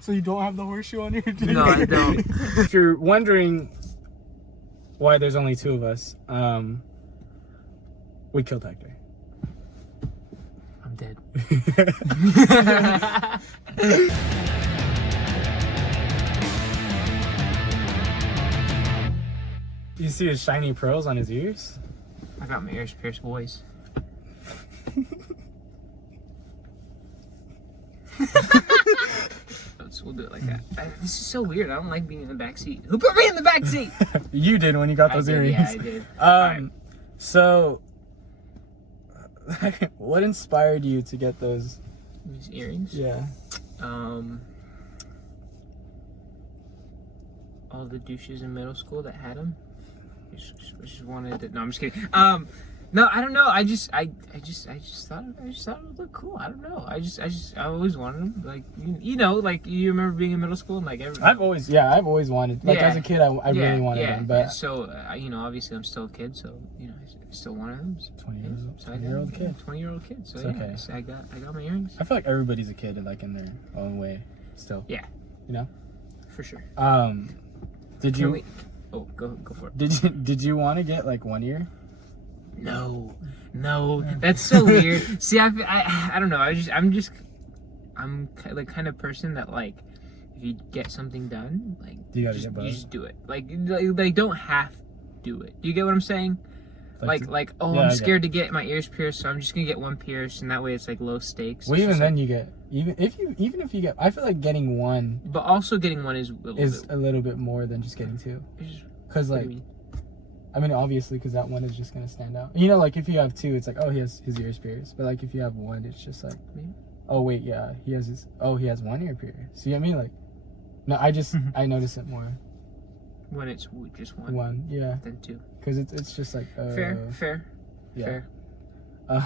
So you don't have the horseshoe on your No, I don't. If you're wondering why there's only two of us, we killed Hector. I'm dead. You see his shiny pearls on his ears? I got my ears pierced, boys. We'll do it like that. This is so weird. I don't like being in the back seat. Who put me in the back seat? You did when you got those earrings. Yeah, I did. So, what inspired you to get those? These earrings? Yeah. All the douches in middle school that had them. Just wanted to. No, I'm just kidding. No, I don't know. I just thought it would look cool. I don't know. I always wanted them. Like you know, like you remember being in middle school and like I've always wanted. Like as a kid, I really wanted them. But so you know, obviously I'm still a kid, so you know, I still wanted them. 20-year-old kid. 20-year-old kid. So it's yeah, okay. so I got my earrings. I feel like everybody's a kid, like in their own way, still. Yeah. You know. For sure. Did you? Oh, go for it. Did you want to get like 1 year? No, that's so weird. See, I don't know. I'm like kind of person that like if you get something done, like you just do it. Like don't have to do it. Do you get what I'm saying? I'm scared to get my ears pierced, so I'm just gonna get one pierced, and that way it's like low stakes. Well, even then you get even if you get, I feel like getting one. But also getting one is a little bit more than just getting two. Because like. I mean, obviously, because that one is just going to stand out. You know, like, if you have two, it's like, oh, he has his ears pierced. But, like, if you have one, it's just like, oh, wait, yeah, he has 1 ear pierced. See what I mean? Like, no, I notice it more. When it's just one. One, yeah. Than two. Because it's just like, Fair. Yeah. I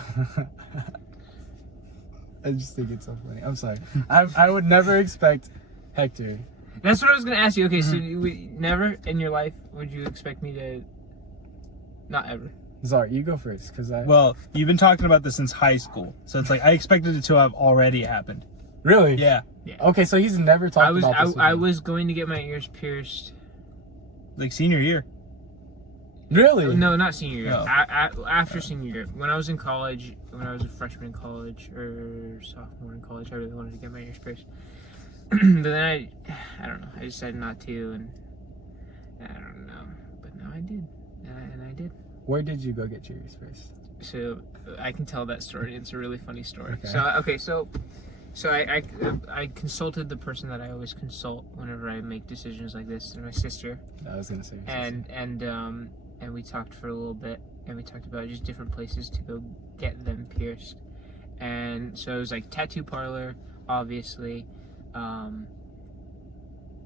just think it's so funny. I'm sorry. I would never expect Hector. That's what I was going to ask you. Okay, so never in your life would you expect me to... Not ever. Sorry, you go first, because Well, you've been talking about this since high school, so it's like I expected it to have already happened. Really? Yeah. Okay, so he's never talked about this. I was going to get my ears pierced. Like senior year. Really? No, not senior year. No. After senior year, when I was in college, when I was a freshman in college or sophomore in college, I really wanted to get my ears pierced. But then I don't know. I decided not to, and I don't know. But now I did. And I did. Where did you go get your ears pierced? So I can tell that story. It's a really funny story. Okay. So I consulted the person that I always consult whenever I make decisions like this, and my sister. I was gonna say. And we talked for a little bit, and we talked about just different places to go get them pierced. And so it was like tattoo parlor, obviously.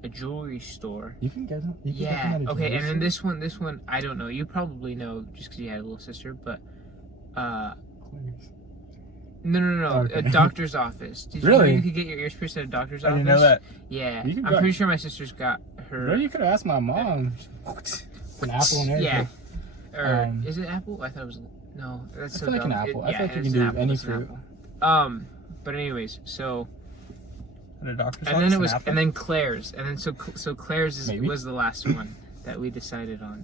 A jewelry store. You can get them. Okay. And then this one, I don't know. You probably know just because you had a little sister, but no. Okay. A doctor's office. Did you Really? know you could get your ears pierced at a doctor's office? I didn't know that. Yeah. I'm pretty sure my sister's got her. Well, you could have asked my mom. An apple and everything. Yeah. Or is it apple? I thought it was no. That's I so feel like dumb. an apple. I feel like you it's can an do apple, any it's an fruit. apple. But anyways, so. At a doctor's And office, then it was, an apple? and then Claire's, and then so Claire's was the last one that we decided on,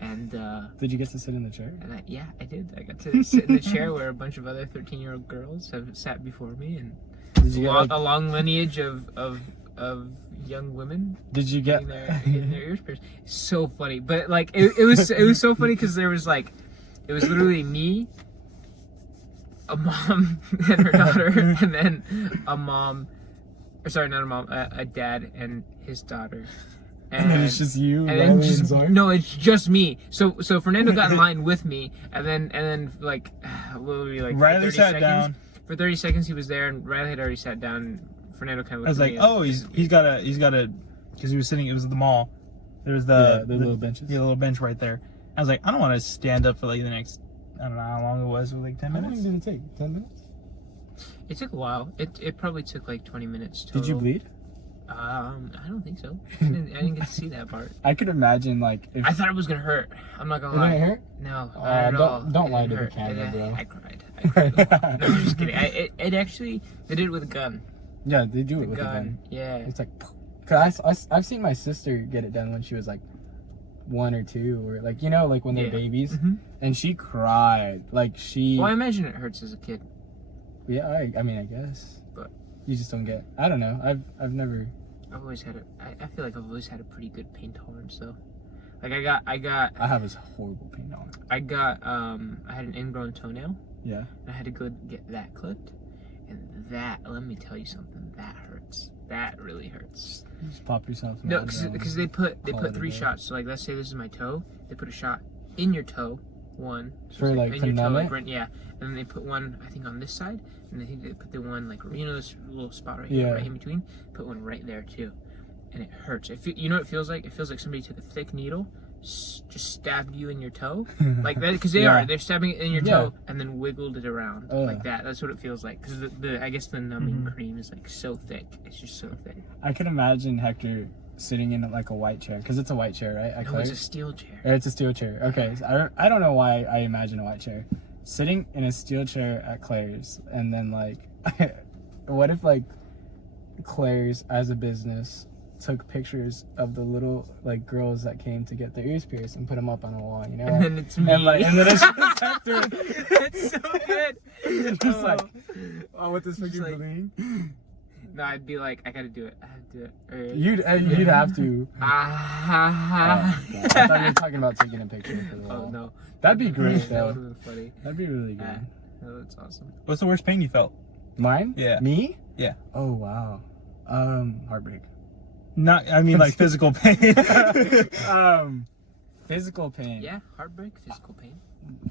and did you get to sit in the chair? And I did. I got to sit in the chair where a bunch of other 13-year-old girls have sat before me, and a long lineage of young women. Did you get getting their ears pierced? So funny, but like it was so funny because there was like it was literally me, a mom and her daughter, and then a mom. Sorry, not a mom, a dad and his daughter. And then it's just you, and then it's just me. So Fernando got in line with me, and then like literally like Riley sat down. For 30 seconds he was there, and Riley had already sat down. Fernando kind of. I was like, oh, he's got a, because he was sitting. It was at the mall. There was the little benches. Yeah, little bench right there. I was like, I don't want to stand up for like the next. I don't know how long it was. Like 10 minutes. How long did it take? 10 minutes. It took a while. It probably took like 20 minutes total. Did you bleed? I don't think so. I didn't get to see that part. I could imagine like if I thought it was gonna hurt. I'm not gonna lie. It hurt? No, not at all. Don't lie to the camera, bro. I cried. No, I'm just kidding. It actually, they did it with a gun. Yeah, they do The it with a gun. gun. Yeah. It's like, cause I've seen my sister get it done when she was like 1 or 2, or like, you know, like when they're babies, and she cried. Like she. Well, I imagine it hurts as a kid. Yeah, I mean, I guess. But you just don't get. I don't know. I've never. I've always had I feel like I've always had a pretty good pain tolerance though. Like I have a horrible pain tolerance. I had an ingrown toenail. Yeah. And I had to go get that clipped, and that, let me tell you something, that hurts. That really hurts. Just pop yourself. No, because they put 3 day. shots. So like, let's say this is my toe. They put a shot in your toe, one. So For it's like in to your toe, numb like it? right, yeah. And then they put one, I think, on this side, and I think they put the one like, you know, this little spot right here, Yeah. right in between. Put one right there too, and it hurts. You know what it feels like? It feels like somebody took a thick needle, just stabbed you in your toe, like that. Because they're stabbing it in your toe and then wiggled it around like that. That's what it feels like. Because I guess the numbing cream is like so thick. It's just so thick. I can imagine Hector sitting in like a white chair, because it's a white chair, right? No, it's a steel chair. It's a steel chair. Okay, so I don't know why I imagine a white chair. Sitting in a steel chair at Claire's, and then like, what if like Claire's as a business took pictures of the little like girls that came to get their ears pierced and put them up on a wall, you know? And then it's me. And then it's just Hector. That's so good. It's just like, oh, what this Just freaking like- balloon? No, I'd be like, I gotta do it. I have to do it. Or, You'd have to. Ah, Oh, God. I thought you were talking about taking a picture for the wall. oh no. That'd be great That though. would have been funny. That'd be really good. No, that's awesome. What's the worst pain you felt? Mine? Yeah. Me? Yeah. Oh wow. Heartbreak. Not, I mean, like physical pain. Physical pain. Yeah, heartbreak, physical pain.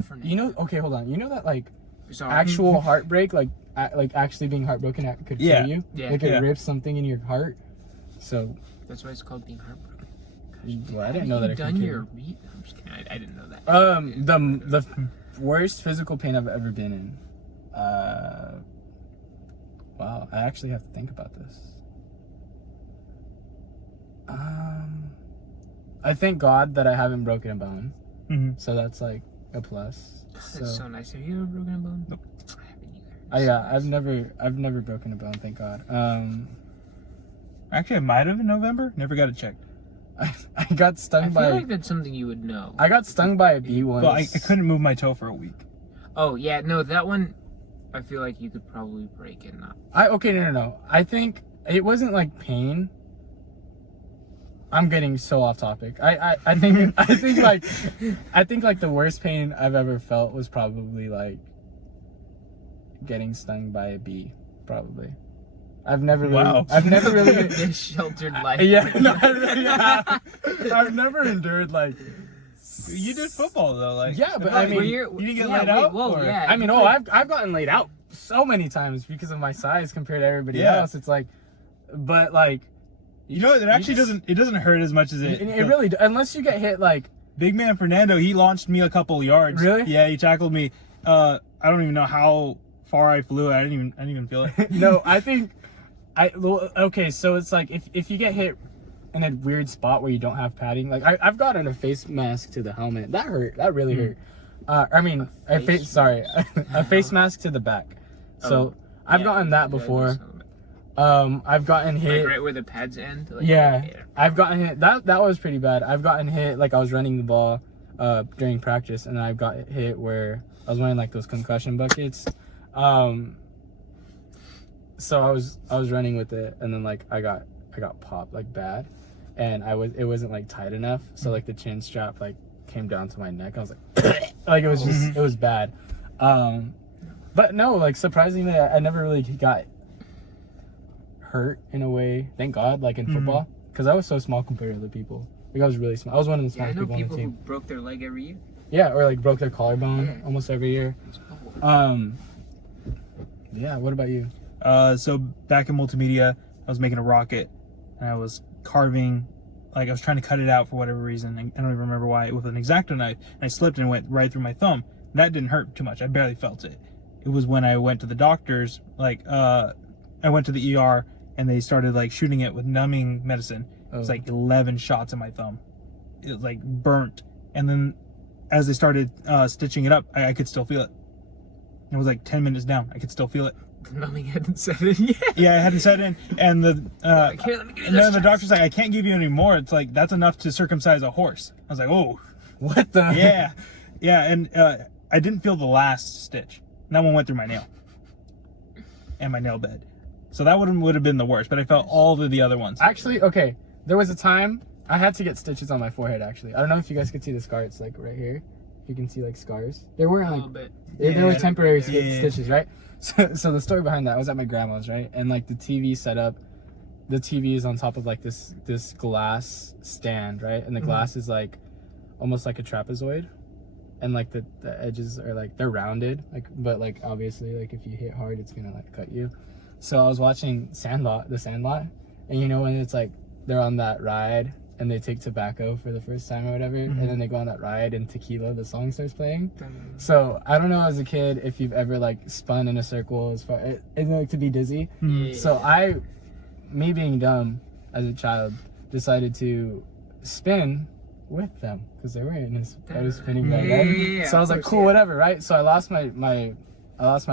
For You know? Okay, hold on. You know that like Sorry. actual heartbreak, like actually being heartbroken, could kill Yeah. you. Yeah. Like it Yeah. rips something in your heart. So, That's why it's called being heartbroken. well, I didn't know that. You it could done kill your you. read? I'm just kidding. I didn't know that. The worst physical pain I've ever been in. Wow, I actually have to think about this. I thank God that I haven't broken a bone, so that's like a plus. That's so nice. Have you ever broken a bone? Nope. I haven't either. Yeah, I've never broken a bone, thank God. Actually, I might have in November. Never got it checked. I got stung I by. feel like that's something you would know. I got stung by a bee once. Well, I couldn't move my toe for a week. Oh yeah, no, that one. I feel like you could probably break it. Not. Okay, no. I think it wasn't like pain. I'm getting so off topic. I think I think like the worst pain I've ever felt was probably like getting stung by a bee. Probably. I've never really. This sheltered life. Yeah, I've never endured like. You did football though, like Yeah, but I mean, you didn't get laid out. Whoa, or- yeah. I mean, I've gotten laid out so many times because of my size compared to everybody else. It's like, but like, You know, it actually doesn't hurt as much as it. it really, unless you get hit like. Big man Fernando, he launched me a couple yards. Really? Yeah, he tackled me. I don't even know how far I flew. I didn't even feel it. No, I think okay, so it's like if you get hit in a weird spot where you don't have padding, like I've gotten a face mask to the helmet. That hurt. That really hurt. I mean, a face mask to the back. So I've gotten that before. I've gotten hit. Like right where the pads end. Like, Yeah, I've gotten hit. That was pretty bad. I've gotten hit like I was running the ball during practice, and I got hit where I was wearing like those concussion buckets. So I was running with it, and then like I got popped like bad, and it wasn't like tight enough, so like the chin strap like came down to my neck. I was like like it was just it was bad. But no, like surprisingly, I never really got hurt in a way. Thank God, like in football, because I was so small compared to other people. Like I was really small. I was one of the Yeah, I smallest know people on the people who team. broke their leg every year. Yeah, or like broke their collarbone almost every year. Yeah. What about you? So back in multimedia, I was making a rocket, and I was carving, like I was trying to cut it out for whatever reason. I don't even remember why, with an X-Acto knife, and I slipped and went right through my thumb. That didn't hurt too much. I barely felt it. It was when I went to the doctors, like I went to the ER, and they started like shooting it with numbing medicine. It was like 11 shots in my thumb. It was like burnt, and then as they started stitching it up, I could still feel it. It was like 10 minutes down. I could still feel it. The numbing hadn't set in yet. Yeah, it hadn't set in, and the Here, let me give you and then this the shot. doctor's like, I can't give you any more. It's like that's enough to circumcise a horse. I was like, oh, What the? yeah, yeah, and I didn't feel the last stitch. And that one went through my nail and my nail bed, so that would have been the worst. But I felt all of the other ones. Actually, okay. There was a time I had to get stitches on my forehead. Actually, I don't know if you guys could see the scar. It's like right here. If you can see like scars, they weren't A like little bit. they were temporary to get Yeah. stitches, right? So the story behind that, I was at my grandma's, right? And like the TV setup, the TV is on top of like this glass stand, right? And the glass is like almost like a trapezoid, and like the edges are like they're rounded, like, but like obviously like if you hit hard, it's gonna like cut you. So I was watching the Sandlot, and you know when it's like they're on that ride and they take tobacco for the first time or whatever, and then they go on that ride and Tequila, the song starts playing. So I don't know as a kid if you've ever like spun in a circle as far and like to be dizzy. Yeah. So me being dumb as a child, decided to spin with them because they were in this. I was spinning back then. Yeah, So I was of like, course, cool, yeah. whatever, right? So I lost my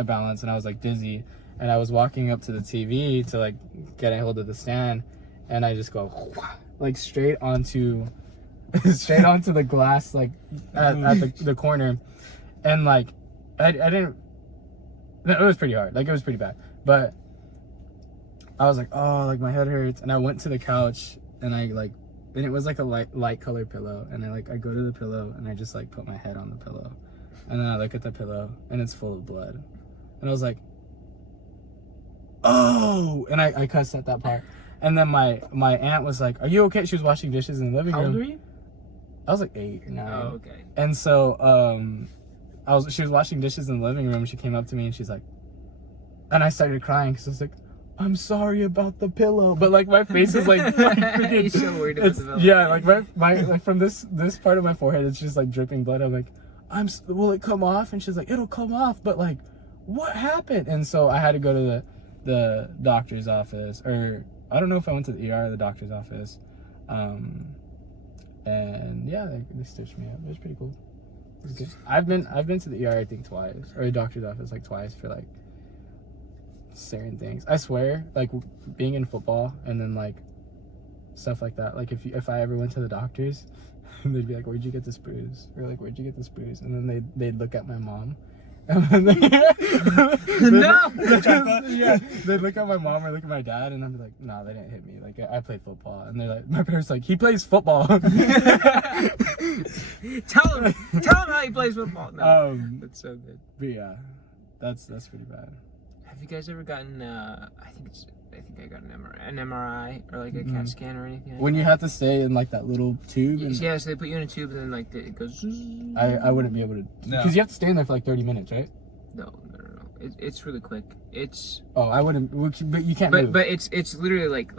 balance and I was like dizzy, and I was walking up to the TV to like get a hold of the stand, and I just go like straight onto the glass, like at the corner, and like I didn't. It was pretty hard. Like it was pretty bad, but I was like, oh, like my head hurts, and I went to the couch and and it was like a light color pillow, and I go to the pillow and I just like put my head on the pillow, and then I look at the pillow and it's full of blood, and I was like, oh, and I cussed at that part. And then my aunt was like, are you okay? She was washing dishes in the living How room. old were you? I was like 8 or 9. Oh, okay. And so she was washing dishes in the living room. She came up to me and she's like, and I started crying because I was like, I'm sorry about the pillow, but like my face is like freaking, You're so worried about it's, the pillow. yeah, like my like from this part of my forehead, it's just like dripping blood. I'm like, will it come off? And she's like, it'll come off, but like, what happened? And so I had to go to the doctor's office, or I don't know if I went to the ER or the doctor's office, and yeah, they stitched me up. It was pretty cool. It was good. I've been to the ER I think twice, or the doctor's office like twice for like certain things. I swear, like being in football and then like stuff like that. Like if I ever went to the doctors, they'd be like, "Where'd you get this bruise?" Or like, "Where'd you get this bruise?" And then they'd look at my mom. And then No! Yeah, they'd look at my mom or look at my dad, and I'd be like, "No, they didn't hit me. Like I played football." And they're like, my parents like, "He plays football." Tell him how he plays football. No, that's so good. But yeah, that's pretty bad. Have you guys ever gotten? I think I got an MRI or like a CAT scan or anything. Like When you that? have to stay in like that little tube, and Yeah, so they put you in a tube and then like it goes. I wouldn't be able to, No. because you have to stay in there for like 30 minutes, right? No. It's really quick. It's Oh, I wouldn't. But you can't move. but it's literally like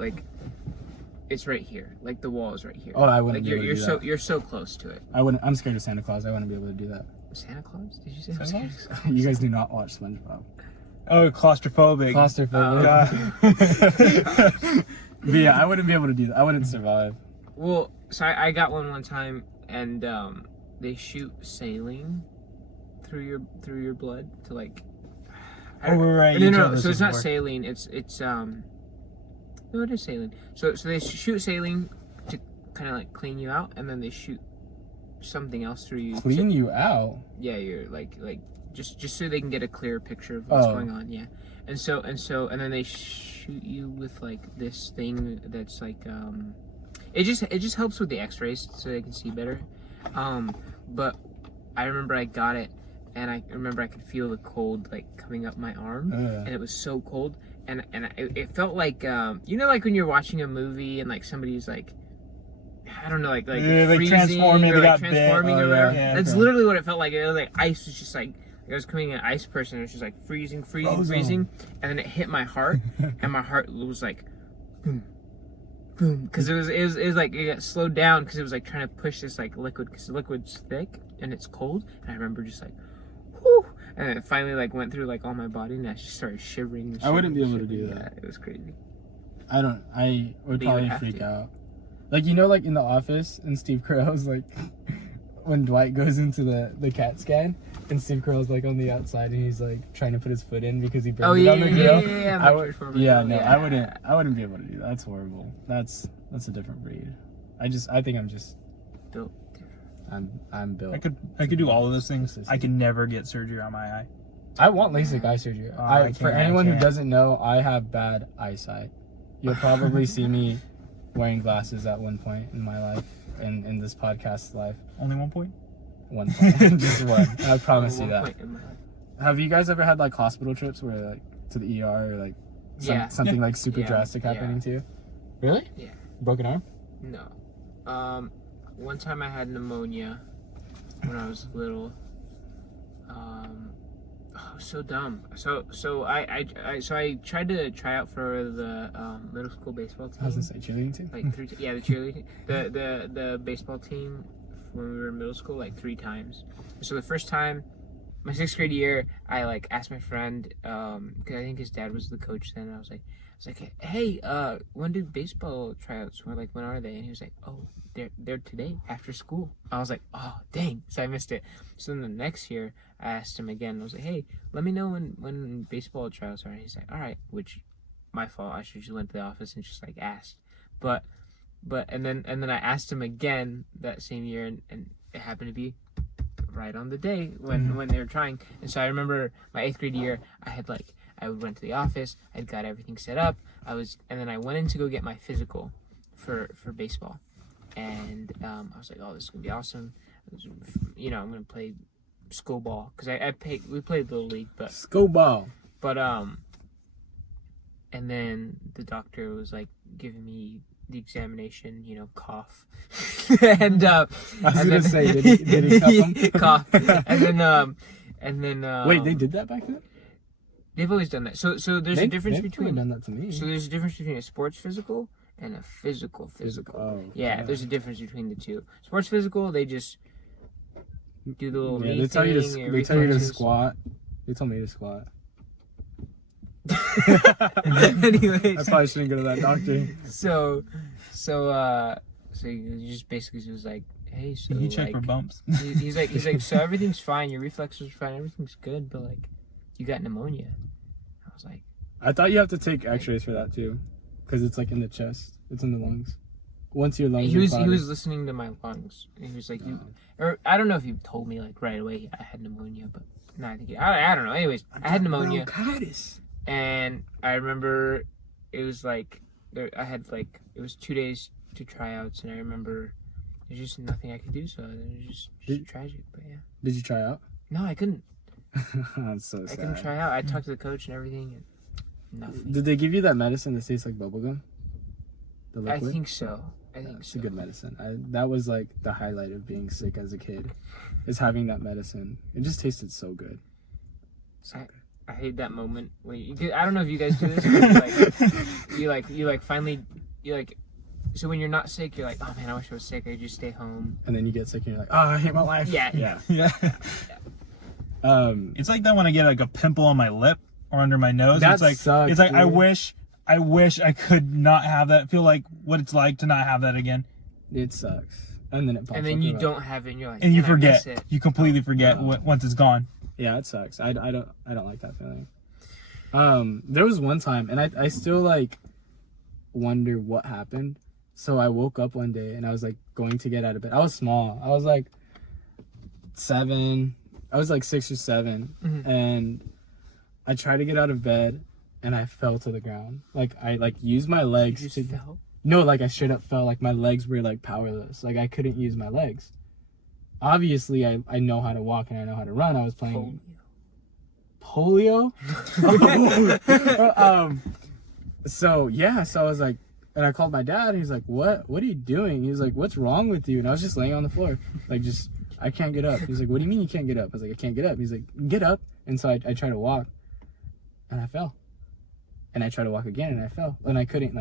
it's right here. Like the wall is right here. Oh, I wouldn't Like be able to do that. you're so close to it. I wouldn't. I'm scared of Santa Claus. I wouldn't be able to do that. Santa Claus? Did you say Santa Santa Claus? Claus? You guys do not watch SpongeBob. Oh, claustrophobic. Claustrophobic. But yeah, I wouldn't be able to do that. I wouldn't survive. Well, so I got one time, and they shoot saline through your blood to like. Oh, right. No, you no, told no. us So it's not before. saline. It's No, it is saline. So they shoot saline to kind of like clean you out, and then they shoot something else through you. Clean you out. Yeah, you're like just so they can get a clearer picture of what's Oh. going on. Yeah, and then they shoot you with like this thing that's like it just helps with the X-rays so they can see better. But I remember I got it, and I remember I could feel the cold like coming up my arm, and it was so cold, and it felt like you know, like when you're watching a movie and like somebody's like, I don't know, like Yeah, like freezing transforming, or they like got bit. transforming Oh, or yeah. whatever. Yeah, That's okay. literally what it felt like. It was like ice was just like I was becoming an ice person. It was just like freezing, Frozen. and then it hit my heart, and my heart was like, boom, boom, because it was like it got slowed down because it was like trying to push this like liquid, because the liquid's thick and it's cold, and I remember just like, whoo, and it finally like went through like all my body, and I just started shivering. And I wouldn't be able to shivering. do that. Yeah, it was crazy. I would But you would probably have freak to. out. Like, you know, like in The Office, and Steve Carell's like, when Dwight goes into the CAT scan, and Steve Carell's like on the outside, and he's like trying to put his foot in because he burned Oh it yeah, on the yeah, grill. yeah, yeah. I would, yeah, no, yeah. I wouldn't be able to do that. That's horrible. That's a different breed. I think I'm just Built. I'm built. I could do all of those things. This is- I could never get surgery on my eye. I want LASIK eye surgery. I For can't, I anyone who can't. doesn't know, I have bad eyesight. You'll probably see me wearing glasses at one point in my life, in this podcast life. Only 1 point? One point, just one. I promise you One that. point in my life. Have you guys ever had like hospital trips where like to the ER or like something Yeah. like super Yeah. drastic happening Yeah. to you? Really? Yeah. Broken arm? No. One time I had pneumonia when I was little. So dumb. So I tried to try out for the middle school baseball team. I was gonna say cheerleading too. Like the cheerleading team. The baseball team when we were in middle school like 3 times. So the first time, my 6th grade year, I like asked my friend because I think his dad was the coach then. I was like, hey, when do baseball tryouts? We're like, when are they? And he was like, oh, they're today after school. I was like, oh dang, so I missed it. So then the next year, I asked him again. I was like, hey, let me know when baseball tryouts are. And he's like, all right, which my fault. I should have just went to the office and just like asked, but and then I asked him again that same year, and it happened to be right on the day when they were trying. And so I remember my 8th grade year, I went to the office, I'd got everything set up, and then I went in to go get my physical for baseball, and I was like, oh, this is gonna be awesome. I'm gonna play school ball because we played little league, but School ball. and then the doctor was like giving me the examination, cough, and I was gonna say, did he cuff him? cough, and then Wait, they did that back then? they've always done that. So there's a difference they've between done that to me. So there's a difference between a sports physical and a physical. Oh, Yeah, there's a difference between the two. Sports physical, they just do the little knee they tell you thing and they tell you to reflexes. squat. They told me to squat. Anyways, I probably shouldn't go to that doctor. so he just basically was like, hey, so He checked like, for bumps. he's like, so everything's fine, your reflexes are fine, everything's good, but like, you got pneumonia. I was like, I thought you have to take X-rays for that too, because it's like in the chest, it's in the lungs. Once your lungs, he are was clogged- listening to my lungs, and he was like, or I don't know if he told me like right away I had pneumonia, but no, I think I don't know. Anyways, I had pneumonia. Bronchitis. And I remember it was like it was 2 days to tryouts, and I remember there's just nothing I could do, so it was just tragic. But yeah, Did you try out? no, I couldn't. That's so sad. I couldn't try out. I talked to the coach and everything, and nothing. Did they give you that medicine that tastes like bubblegum? The I liquid? think so. It's a good medicine. That was like the highlight of being sick as a kid, is having that medicine. It just tasted so good. So good. I hate that moment when I don't know if you guys do this, but you finally so when you're not sick, you're like, oh man, I wish I was sick. I could just stay home. And then you get sick and you're like, oh, I hate my life. Yeah. Yeah. Yeah. It's like that when I get like a pimple on my lip or under my nose. That It's like sucks, it's like I dude. wish I could not have that. Feel like what it's like to not have that again. It sucks. And then it pops And then up, you you're like, don't have it, and you're like, And you "Man, I miss forget. it." You completely forget once it's gone. Yeah, it sucks. I don't like that feeling. There was one time, and I still like wonder what happened. So I woke up one day and I was like going to get out of bed. I was small. I was like 7. I was like 6 or 7, and I tried to get out of bed, and I fell to the ground. Like I used my legs You to. just fell? No, like I straight up fell. Like my legs were like powerless. Like I couldn't use my legs. Obviously, I know how to walk and I know how to run. I was playing polio. So I was like, and I called my dad. He's like, what are you doing? He was like, what's wrong with you? And I was just laying on the floor, like I can't get up. He's like, what do you mean you can't get up? I was like, I can't get up. He's like, get up. And so I tried to walk, and I fell. And I tried to walk again, and I fell. And I couldn't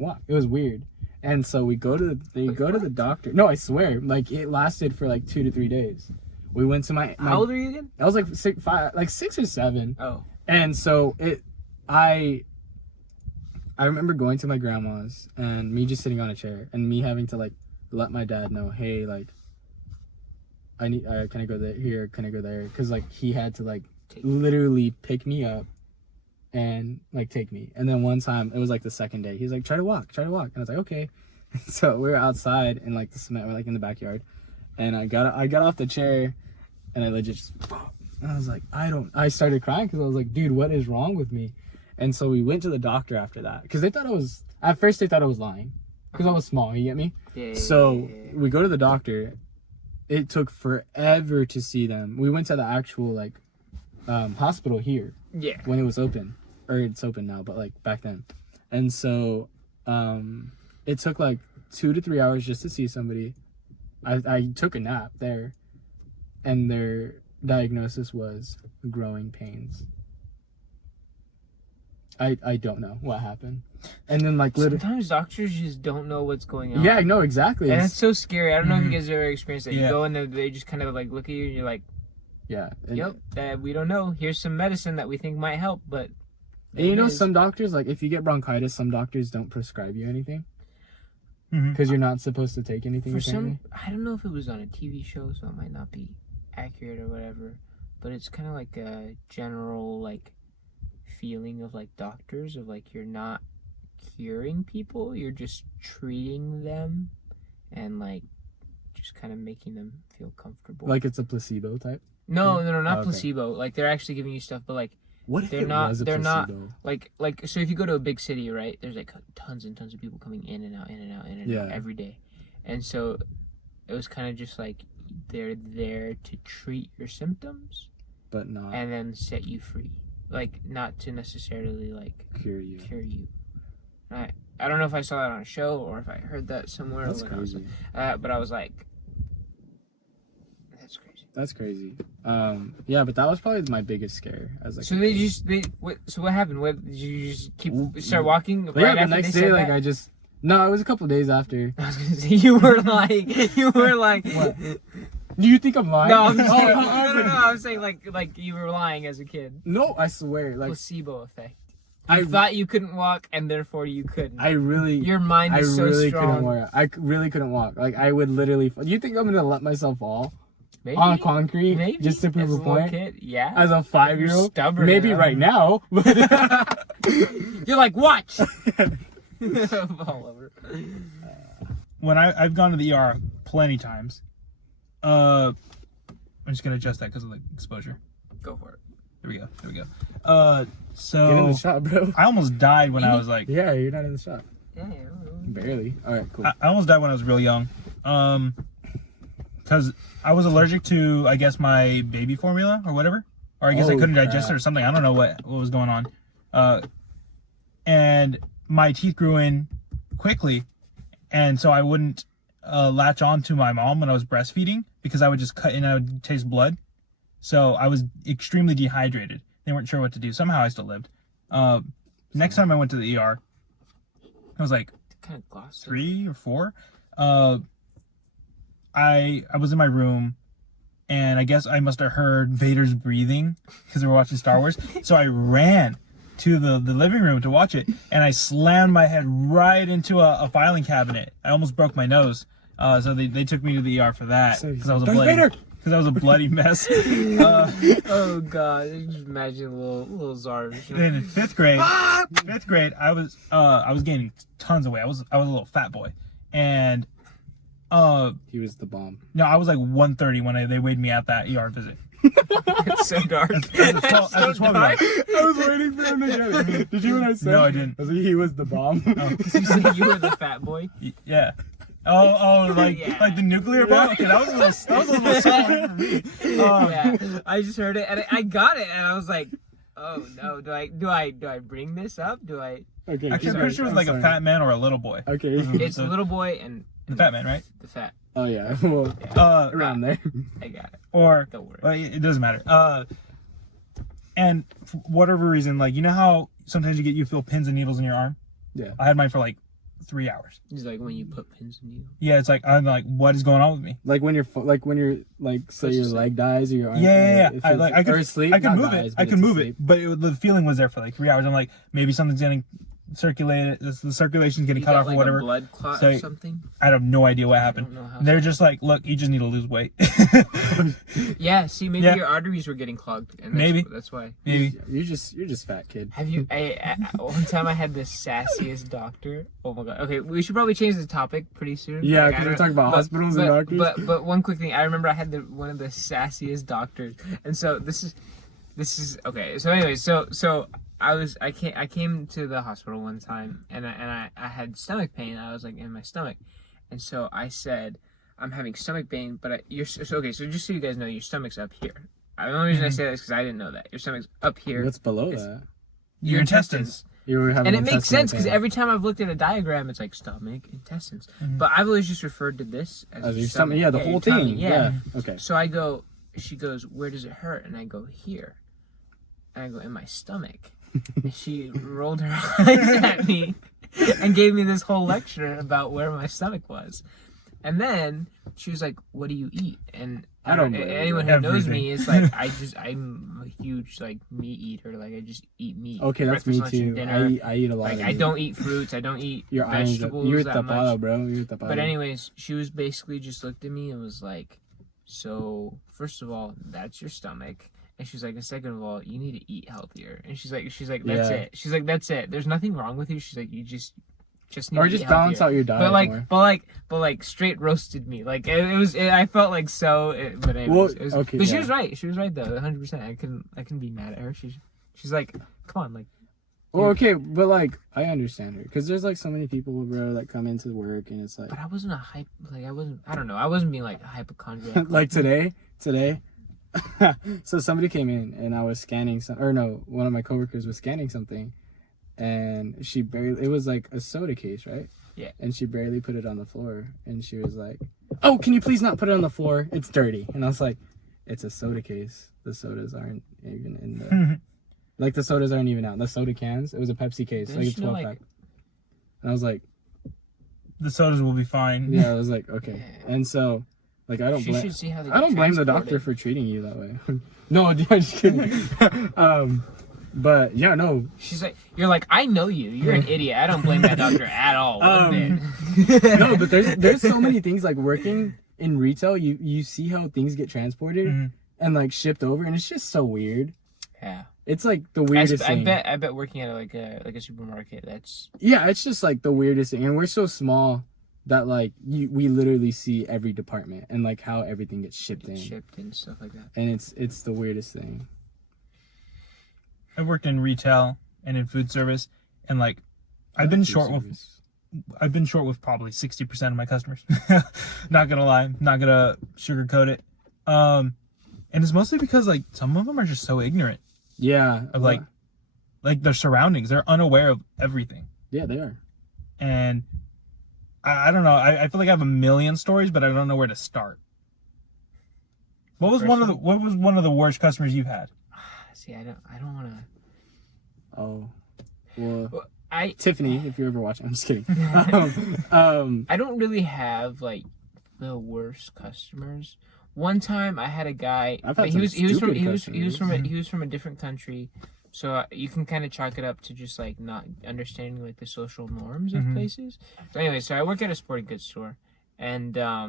walk. It was weird. And so we go to the doctor. No, I swear, like it lasted for like 2 to 3 days. We went to my How old are you again? I was like 6 or 7. Oh. And so I remember going to my grandma's and me just sitting on a chair and me having to like let my dad know, hey, like can I go there here? Can I go there? Because like he had to like Take literally pick me up and like take me. And then one time it was like the second day. He was like, try to walk. And I was like, okay. So we were outside in like the cement, like in the backyard, and I got off the chair, and I legit just, and I was like, I started crying because I was like, dude, what is wrong with me? And so we went to the doctor after that because at first they thought I was lying because I was small. You get me? Yeah. So we go to the doctor. It took forever to see them. We went to the actual like hospital here. Yeah. When it was open, or it's open now, but like back then. And so it took like 2 to 3 hours just to see somebody. I took a nap there, and their diagnosis was growing pains. I don't know what happened. And then like literally, sometimes doctors just don't know what's going on. yeah, no, exactly. And it's so scary. I don't know if you guys have ever experienced that. Yeah. You go and they just kind of like look at you and you're like, yeah. And, yep, we don't know. Here's some medicine that we think might help, but and you know, some doctors, like if you get bronchitis, some doctors don't prescribe you anything because you're not supposed to take anything. For apparently. I don't know if it was on a TV show, so it might not be accurate or whatever, but it's kind of like a general like feeling of like doctors of like you're not curing people, you're just treating them and like just kind of making them feel comfortable. Like it's a placebo type. No, not Oh, okay. placebo. Like they're actually giving you stuff, but like What if they're it not. was a They're not placebo? like. So if you go to a big city, right? There's like tons and tons of people coming in and out Yeah. every day, and so it was kind of just like they're there to treat your symptoms But not and then set you free. Like not to necessarily like cure you. cure you. I don't know if I saw that on a show or if I heard that somewhere. That's when I was, crazy. but I was like, that's crazy. That's crazy. Yeah, but that was probably my biggest scare as like. So so what happened? What did you just keep Well, start walking? But Right yeah, the after next they day, said like that? no, it was a couple days after. I was gonna say you were like What? Do you think I'm lying? No, I'm just Oh, kidding. oh, No, I was saying like you were lying as a kid. No, I swear, like Placebo effect. I You thought you couldn't walk, and therefore you couldn't. Your mind I is so really strong. couldn't walk. Really couldn't walk. Like I would literally. Do you think I'm gonna let myself fall Maybe. on concrete Maybe. just to prove As a little point? Kid, yeah. As a 5-year-old, stubborn maybe enough. right now. But You're like, watch. All over. When I've gone to the ER plenty times. I'm just gonna adjust that because of the exposure. Go for it. There we go. get in So the shot, bro. I almost died when I was like. Yeah, you're not in the shot. Yeah. Barely. All right, cool. I almost died when I was real young. Because I was allergic to, I guess, my baby formula or whatever. Or I guess I Oh, couldn't digest crap. it or something. I don't know what was going on. And my teeth grew in quickly. And so I wouldn't latch on to my mom when I was breastfeeding because I would just cut in and I would taste blood. So I was extremely dehydrated. They weren't sure what to do. Somehow I still lived. Next time I went to the ER, I was like, Kind of glossy. 3 or 4. I was in my room, and I guess I must have heard Vader's breathing because we were watching Star Wars. So I ran to the living room to watch it, and I slammed my head right into a filing cabinet. I almost broke my nose. So they took me to the ER for that So because I was a Darth bloody Vader! because I was a bloody mess. Oh god, just imagine a little Zarv. Then in fifth grade, I was gaining tons of weight. I was a little fat boy, and He was the bomb. no, I was like 130 when they weighed me at that ER visit. It's so dark. As a 12-year-old. I was waiting for him to get it. Did you hear what I said? No, I didn't. I was like, he was the bomb. You said you were the fat boy. Yeah. Oh, like Yeah. like the nuclear bomb. Okay, that was a little small for me. Yeah, I just heard it and I got it and I was like, oh no, do I bring this up? Do I? Okay. Actually, I'm sorry, pretty sure it was I'm like sorry. a fat man or a little boy. Okay. It's a little boy and The fat man, right? the fat. Oh yeah. Well, around there. I got it. Or Don't worry. well, it doesn't matter. And for whatever reason, like you know how sometimes you feel pins and needles in your arm. Yeah. I had mine for like 3 hours. It's like when you put pins in you. Yeah, it's like I'm like, what is going on with me? Like when you're like say What's your it say? leg dies or your arm. Yeah. it I feels- or sleep. I could not move dies, it. but I could it's move asleep. it, but the feeling was there for like 3 hours. I'm like, maybe something's getting the circulation's getting You cut got, off like, or whatever. a blood clot So, or something. I have no idea what I happened. don't know how. They're just like, look, you just need to lose weight. Yeah, see, maybe Yeah. your arteries were getting clogged, and Maybe. that's why. Maybe. You're just fat, kid. Have you? One time I had the sassiest doctor. Oh my god. Okay, we should probably change the topic pretty soon. Yeah, Like, I because we're don't- talking about hospitals and doctors. But one quick thing, I remember I had one of the sassiest doctors, and so this is okay. So anyway, so I came to the hospital one time, and I had stomach pain. I was like in my stomach, and so I said, I'm having stomach pain, but okay. So just so you guys know, your stomach's up here. The only reason I say that is because I didn't know that your stomach's up here. What's below It's- that? Your intestines. You were having And it makes intestinal sense because pain. every time I've looked at a diagram, it's like stomach, intestines. But I've always just referred to this As your stomach, yeah, the whole your thing. tummy, Yeah. Okay. So she goes, where does it hurt? And I go, here. And I go, in my stomach. And she rolled her eyes at me and gave me this whole lecture about where my stomach was. And then she was like, what do you eat? And I don't believe anyone who knows me is like, I'm a huge like meat eater. Like I just eat meat. Okay, that's breakfast, me lunch, and too. dinner. I eat a lot. Like of I meat. don't eat fruits. I don't eat Your iron's up. vegetables You're that tapado, much. bro. You're tapado. But anyways, she was basically just looked at me and was like, so first of all, that's your stomach. And she's like, and second of all, you need to eat healthier. And she's like, that's Yeah. it. She's like, that's it. There's nothing wrong with you. She's like, you just need or to just eat balance healthier. out your diet more. But like straight roasted me. Like I felt like so. But anyways, Well, it was, okay, but she yeah. was right. She was right though, 100%. I couldn't be mad at her. She's like, come on, like. Well, okay, but like I understand her because there's like so many people, bro, that come into work and it's like, But I wasn't I don't know. I wasn't being like a hypochondriac. like today. So somebody came in and I was scanning one of my coworkers was scanning something, and it was like a soda case, right? Yeah. And she barely put it on the floor, and she was like, "Oh, can you please not put it on the floor? It's dirty." And I was like, "It's a soda case. The sodas aren't even in the." Like the sodas aren't even out. The soda cans. It was a Pepsi case, Didn't like a you know, 12 pack. And I was like, The sodas will be fine. yeah, I was like, okay. And so, like, I don't She blame. should see how they I don't blame the transport doctor it. for treating you that way. No, I'm just kidding. But yeah, no. She's like, you're like, I know you. You're an idiot. I don't blame that doctor at all. One bit. No, but there's so many things like working in retail. You see how things get transported and like shipped over, and it's just so weird. Yeah. It's like the weirdest thing. I bet working at like a supermarket, that's Yeah, it's just like the weirdest thing, and we're so small that like we literally see every department and like how everything gets shipped in, shipped and stuff like that. and it's the weirdest thing. I've worked in retail and in food service, and like I've been short with probably 60% of my customers. Not gonna lie, not gonna sugarcoat it. And it's mostly because like some of them are just so ignorant Yeah, of like their surroundings. They're unaware of everything. yeah, they are. And I don't know. I feel like I have a million stories, but I don't know where to start. What was one of the worst customers you've had? See, I don't want to. Oh, well, I Tiffany, if you're ever watching, I'm just kidding. I don't really have like the worst customers. One time I had a guy, I've had but he some was stupid from a different country, so you can kind of chalk it up to just like not understanding like the social norms of places. So anyway, so I work at a sporting goods store, and I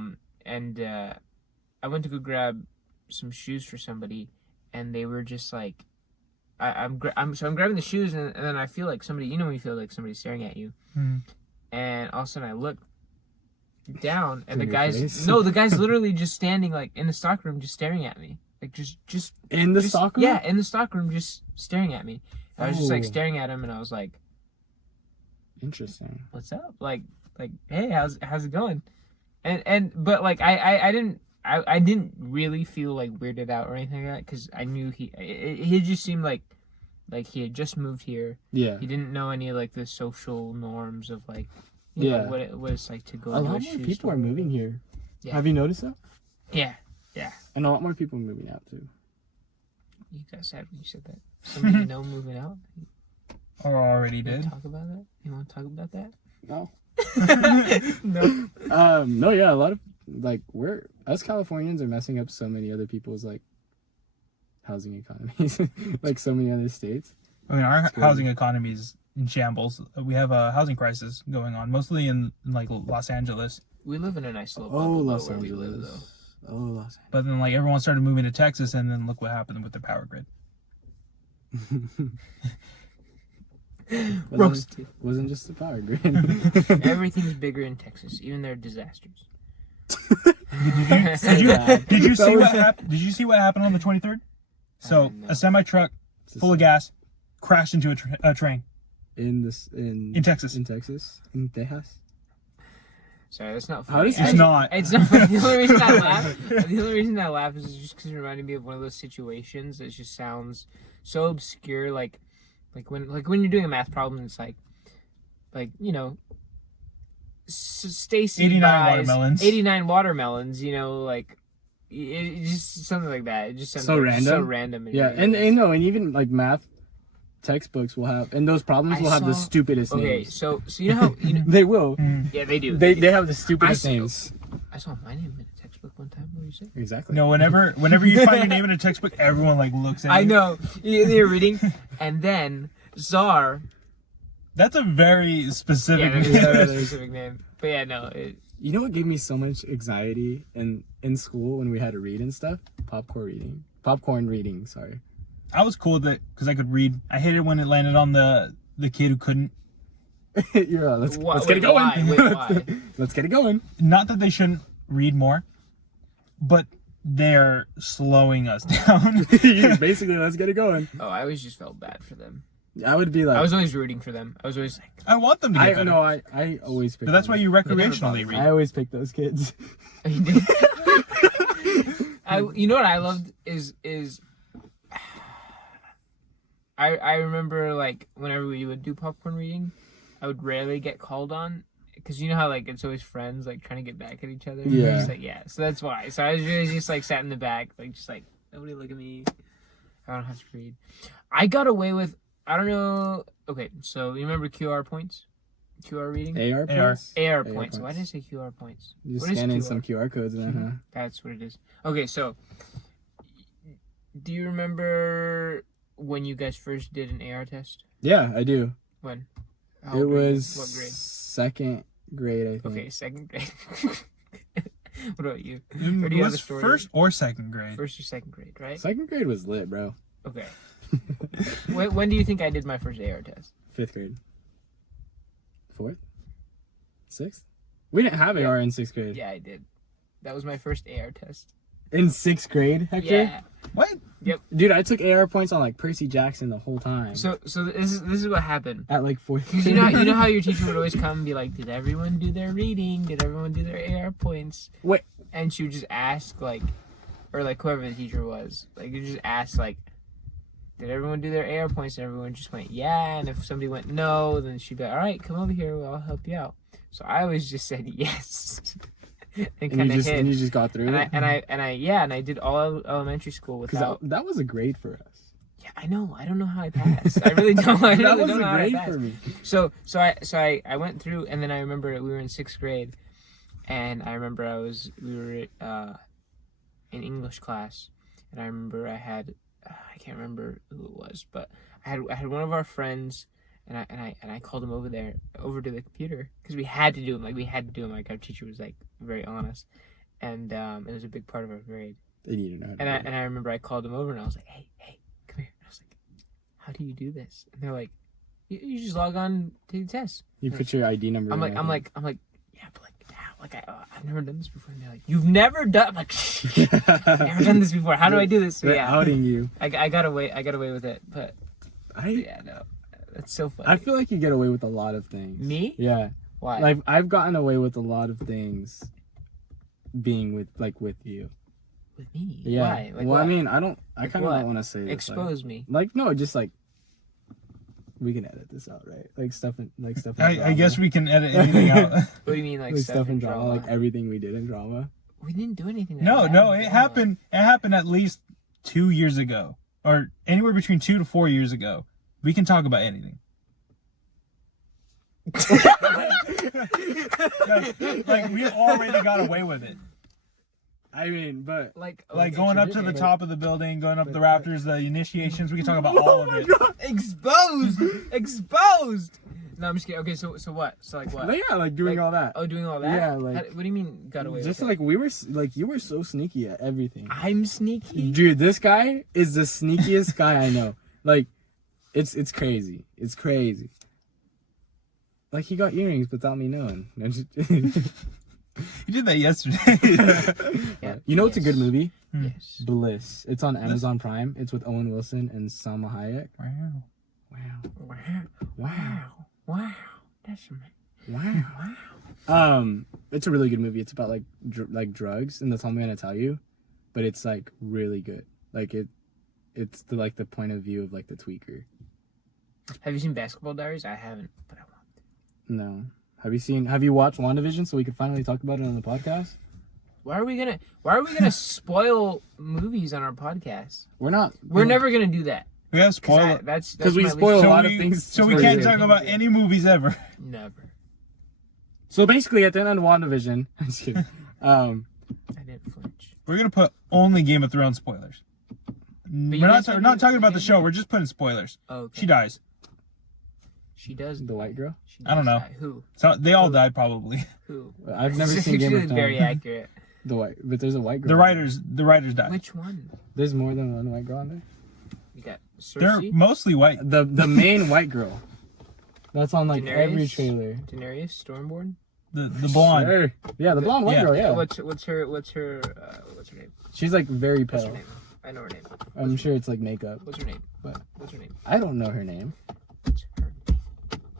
went to go grab some shoes for somebody, and they were just like, I'm grabbing the shoes, and then I feel like somebody, when you feel like somebody's staring at you, and all of a sudden I look down, and the guy's literally just standing like in the stockroom, just staring at me, like just in the stockroom. Yeah, in the stockroom, just staring at me. I was just like staring at him, and I was like, Interesting. "What's up?" Like, hey, how's it going? But like I didn't really feel like weirded out or anything like that, because I knew he just seemed like he had just moved here. Yeah. He didn't know any like the social norms of like what it's like to go. A into lot a more shoe people store. are moving here. Yeah. Have you noticed that? Yeah. And a lot more people are moving out too. You got sad when you said that. Somebody you know moving out. Or already You did. want to talk about that? You want to talk about that? No. No. No, yeah, a lot of like us Californians are messing up so many other people's like housing economies, like so many other states. I mean, our It's crazy. housing economy is in shambles. We have a housing crisis going on, mostly in like Los Angeles. We live in a nice little Oh, bubble Los where we live, though. Angeles. Oh, Los Angeles. But then like everyone started moving to Texas, and then look what happened with the power grid. Wasn't just the power grid. Everything's bigger in Texas, even their disasters. Did you see what happened? Did you see what happened on the 23rd? So No. a semi truck full of gas crashed into a train in Texas. In Texas, in Texas. Sorry, that's not How funny. does It's not. It's not funny. The only reason I laugh is just because it reminded me of one of those situations that just sounds so obscure, like when you're doing a math problem, it's like you know, Stacy 89 buys watermelons. 89 watermelons. You know, like it just something like that. It just sounds So like, random? so random. Yeah, and even like math textbooks will have, and those problems will have the stupidest Okay, names. so you know how They will. yeah, they do. They have the stupidest names. I saw my name in a textbook one time. What did you say? Exactly. No, whenever you find your name in a textbook, everyone like looks at you. I know. You're reading, and then Czar. That's a very specific Yeah, that's name. a very specific name. But yeah, no. You know what gave me so much anxiety in school when we had to read and stuff? Popcorn reading. Sorry. I was cool with it because I could read. I hated when it landed on the kid who couldn't. You're let's Why- get it wait, going. why? Wait, why? Let's get it going. Not that they shouldn't read more, but they're slowing us down. Basically, let's get it going. Oh, I always just felt bad for them. I would be like, I was always rooting for them. I was always like, I want them to get better. I always pick. But that's why you recreationally read. I always pick those kids. you know what I loved is I remember like whenever we would do popcorn reading, I would rarely get called on because you know how like it's always friends like trying to get back at each other. Yeah. Just, like, yeah. So that's why. So I was really just like sat in the back, like just like nobody look at me. I don't have to read. I got away with. I don't know. Okay, so you remember QR points? QR reading? AR AR. points. AR AR points. Why did I points. say QR points? You just What is scan in QR? some QR codes, man. Huh? That's what it is. Okay, so do you remember when you guys first did an AR test? Yeah, I do. When? How It old were you? was What grade? second grade, I think. Okay, second grade. What about you? Or do It you have a was story? first or second grade. First or second grade, right? Second grade was lit, bro. Okay. When do you think I did my first AR test? 5th grade. 4th? 6th? We didn't have Yeah. AR in 6th grade. Yeah, I did. That was my first AR test. In 6th grade, Hector? Yeah. What? Dude, I took AR points on like Percy Jackson the whole time. So this is what happened. At like 4th Because grade. you know how your teacher would always come and be like, "Did everyone do their reading? Did everyone do their AR points?" Wait. And she would just ask like, or like whoever the teacher was, like you just ask like, "Did everyone do their AR points?" And everyone just went, "Yeah." And if somebody went no, then she'd be like, "All right, come over here. I'll help you out." So I always just said yes, and and kind you of hid. just got through And it. I did all elementary school Because without. that was a grade for us. Yeah, I know. I don't know how I passed. I really don't. I that really was don't a know how I grade passed. for me. So I went through, and then I remember we were in 6th grade, and I remember we were in English class, and I remember I had I can't remember who it was, but I had one of our friends, and I called him over to the computer because we had to do him like our teacher was like very honest, and it was a big part of our grade. They need to know. And I remember I called him over and I was like, hey, come here. And I was like, how do you do this? And they're like, you just log on to the test. You put your ID number. I'm in, like, yeah, but like how? Like I've never done this before. And they're like, you've never done? I'm like, I've never done this before. How do I do this? So, They're yeah, outing you. I got away with it. But yeah, no, that's so funny. I feel like you get away with a lot of things. Me? Yeah. Why? Like I've gotten away with a lot of things being with you. with me? Yeah. Why? Like, well, what? I mean, I Like kind of what? don't want to say this. Expose me. Like no, just like we can edit this out, right? Like stuff in I guess we can edit anything out. What do you mean, like like stuff in drama? like everything we did in drama. We didn't do anything. That No, bad no, in it drama. happened. It happened at least 2 years ago, or anywhere between 2 to 4 years ago. We can talk about anything. like we already got away with it. I mean, but Like going up to the top of the building, going up the rafters, the initiations. We can talk about all of it. exposed. No, I'm just kidding. Okay, so what? So like what? Like, yeah, like doing Like, all that. Oh, doing all that? Yeah, like- what do you mean got away Just with like we were, like you were so sneaky at everything. I'm sneaky? Dude, this guy is the sneakiest guy I know. Like, it's crazy. It's crazy. Like he got earrings without me knowing. You did that yesterday. Yeah. You know it's a good movie? Yes. Bliss. It's on Amazon Prime. It's with Owen Wilson and Salma Hayek. Wow. Wow. That's amazing. Wow. It's a really good movie. It's about like drugs, and that's all I'm gonna tell you. But it's like really good. Like it's the point of view of like the tweaker. Have you seen Basketball Diaries? I haven't, but I want to. No. Have you watched WandaVision so we could finally talk about it on the podcast? Why are we gonna spoil movies on our podcast? We're Never gonna do that. We have spoiled. That's because we my spoil least- a lot of things. So we for can't you. talk about any movies ever. Never. So basically, at the end of WandaVision, I'm just kidding. I didn't flinch. We're gonna put only Game of Thrones spoilers. you We're guys not haven't- talking about you the guys show. haven't- We're just putting spoilers. Okay. She dies. She does. The white girl. She I don't does know. die. Who? So they all died probably. Who? I've never seen Game of It's Thrones. very accurate. But there's a white girl. The writers died. Which one? There's more than one white girl on there. You got They're Cersei, mostly white. The main white girl. That's on like every Daenerys? trailer. Daenerys Stormborn. The blonde. Sure. Yeah, the blonde white Yeah. girl. Yeah. What's her name? She's like very What's her pale. name? I know her name. I'm sure it's like makeup. What's her name? What? What's her name? I don't know her name. What's her name?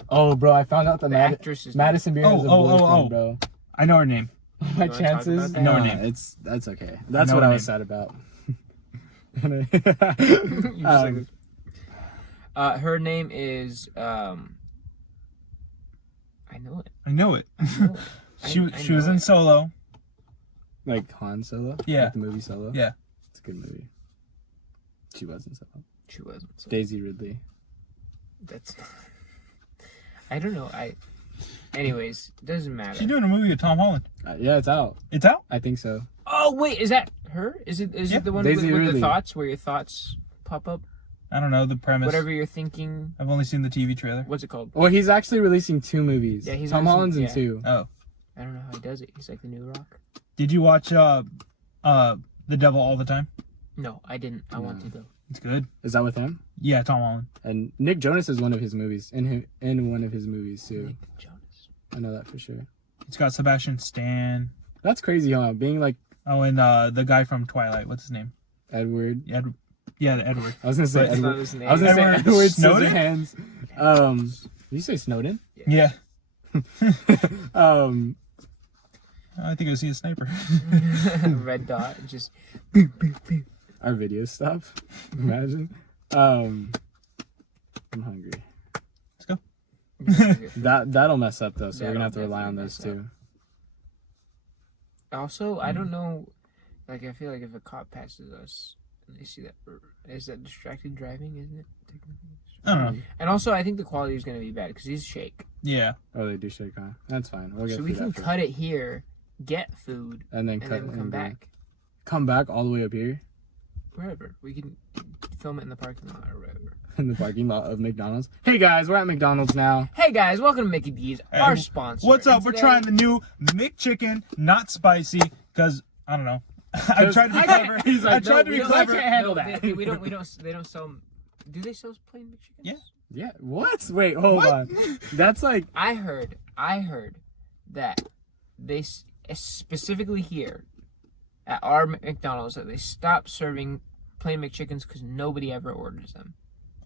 Oh, bro, I found out that The actress's name. Madison Beer has a boyfriend, bro. I know her name. My wanna talk chances? about that? No Nah, name. That's okay. That's No what I name. was sad about. You're just Um, her name is I know it. I know it. I know it. She I was know in it. Solo. like Han Solo? Yeah. Like the movie Solo? Yeah. It's a good movie. She wasn't Solo. She wasn't. So Daisy Ridley. that's. I don't know. Anyways, doesn't matter. She's doing a movie with Tom Holland. Yeah, it's out. It's out. I think so. Oh wait, is that her? Is it Yeah. the one Daisy with the Ridley. thoughts where your thoughts pop up? I don't know the premise. Whatever you're thinking. I've only seen the TV trailer. What's it called? Well, he's actually releasing 2 movies. Yeah, he's Tom releasing- Holland's in yeah. 2. Oh, I don't know how he does it. He's like the new Rock. did you watch The Devil All the Time? No, I didn't. I want to go. It's good. Is that with him? Yeah, Tom Holland. And Nick Jonas is one of his movies. In one of his movies too. Nick Jonas. I know that for sure. It's got Sebastian Stan. That's crazy, huh? Being like Oh, and the guy from Twilight. What's his name? Edward. Edward. I was gonna say That's not Edward. his name. I was gonna say Edward Edward Snowden? Scissorhands. Did you say Snowden? Yeah. Um, I think I see a sniper. Red dot. Just. our video stuff. Imagine. I'm hungry. Let's go. That'll mess up though, so we're That'll gonna have to rely on definitely those mess two. Also, I don't know. Like, I feel like if a cop passes us and they see that, is that distracted driving? Isn't it? I don't know. And also, I think the quality is going to be bad because he's shake. Yeah. Oh, they do shake on. That's fine. We'll get So we food can after. cut it here, get food, and then and cut then come and back Come back all the way up here wherever. We can film it in the parking lot or wherever. in the parking lot of McDonald's. Hey guys, we're at McDonald's now. Hey guys, welcome to Mickey D's, Hey, our sponsor. What's up? And We're today- trying the new McChicken, not spicy, because I don't know. I tried to be clever. He's like, I tried to no, be we don't- clever. I can't handle No, that. they don't sell. Do they sell plain McChickens? Yeah. Yeah. What? Wait, hold What? on. That's like I heard that they specifically here at our McDonald's that they stopped serving plain McChickens because nobody ever orders them.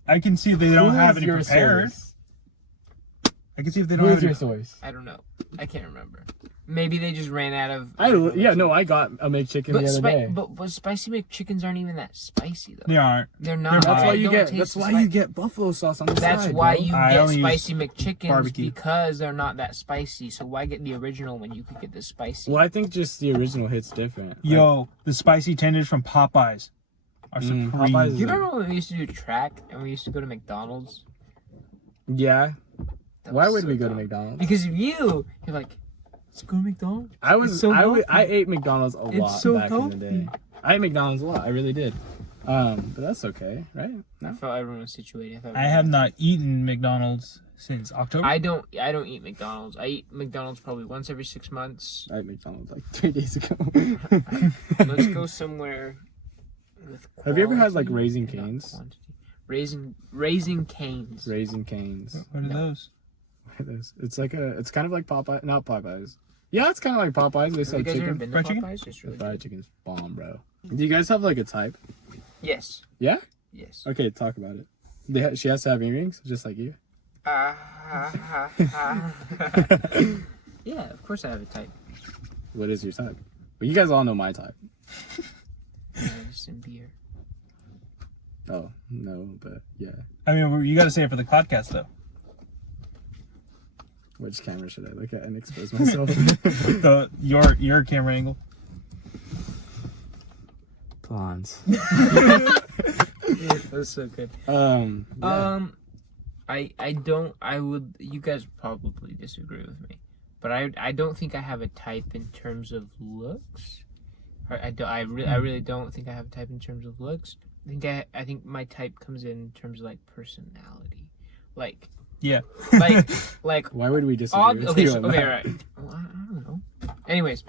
I can see if they don't who have is any your prepared. source? I can see if they don't Who have is any. your source? I don't know. I can't remember. Maybe they just ran out of. I got a McChicken the other day. But spicy McChickens aren't even that spicy though. They aren't. They're not. That's They why you don't get. taste That's the why spice. you get buffalo sauce on the That's side. why bro. you I get only use spicy McChickens barbecue. because they're not that spicy. So why get the original when you could get the spicy? Well, I think just the original hits different. Like, Yo, the spicy tenders from Popeyes are supreme. Popeyes Do you remember when we used to do track and we used to go to McDonald's? yeah. That Why was would so we go to dumb. McDonald's? Because of you, you're like, Let's go to McDonald's. I I ate McDonald's a lot so back in the day. healthy. I ate McDonald's a lot. I really did. But that's okay, right? I No. felt everyone was situated. I have not eaten McDonald's since October. I don't eat McDonald's. I eat McDonald's probably once every 6 months. I ate McDonald's like 3 days ago. Let's go somewhere with Have you ever had like quality Raising and not Cane's? quantity. Raising Cane's. Raising Cane's. What are those? It's like it's kind of like Popeye, not Popeyes. Yeah, it's kind of like Popeyes. They Have sell you guys ever chicken. been to Fried chicken? Popeyes? It's The really fried good. chicken's bomb, bro. Do you guys have like a type? Yes. Yeah. Yes. Okay, talk about it. She has to have earrings, just like you. Yeah, of course I have a type. What is your type? But you guys all know my type. Madison beer. Oh no, but yeah. I mean, you got to say it for the podcast though. Which camera should I look at and expose myself? Your camera angle. Blondes. That's so good. Yeah. You guys probably disagree with me, but I don't think I have a type in terms of looks. I really don't think I have a type in terms of looks. I think my type comes in terms of like personality, like Yeah. like Why would we disagree with okay, you so, on okay, that? right. Well, I don't know. Anyways,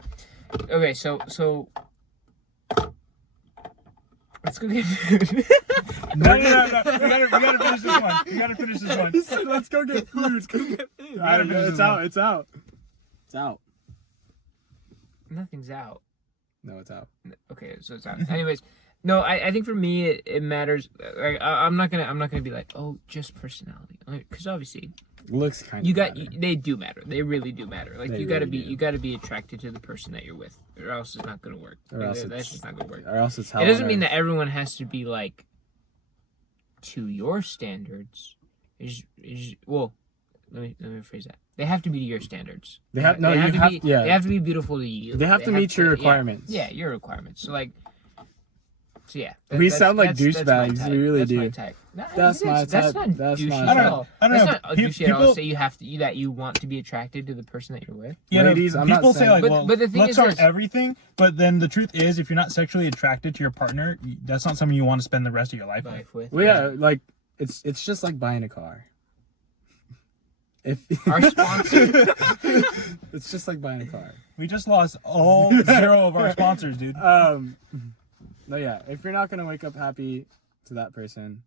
okay, so let's go get food. No. We gotta finish this one. We gotta finish this one. He said, "Let's go get food." Let's go get food. I don't know. It's out. It's out. It's out. Nothing's out. No, it's out. Okay, so it's out. Anyways, no, I think for me it matters. Like I'm not gonna be like, oh, just personality, because obviously Looks kind of. they do matter. They really do matter. Like They you gotta really do. you gotta be attracted to the person that you're with, or else it's not gonna work. Or else That's it's- just not gonna work. Or else it's hell. It doesn't mean that everyone has to be like to your standards. Well, let me rephrase that. They have to be to your standards. They have They have to They have to be beautiful to you. They have to meet your requirements. Yeah, your requirements. So like, so yeah. We sound like that's my douchebags, type. we really that's do. My type. No, That's my That's type. not That's douchey my at type. all. I don't That's know. not douchey at all. People- Say you have to that you want to be attracted to the person that you're with. You know, Ladies, I'm not people say saying- like, But- well, but the thing looks is aren't this- everything. But then the truth is, if you're not sexually attracted to your partner, that's not something you want to spend the rest of your life with. Life with. Well, yeah, like it's just like buying a car. If Our sponsor. it's just like buying a car. We just lost all 0 of our sponsors, dude. No, yeah. If you're not gonna wake up happy to that person,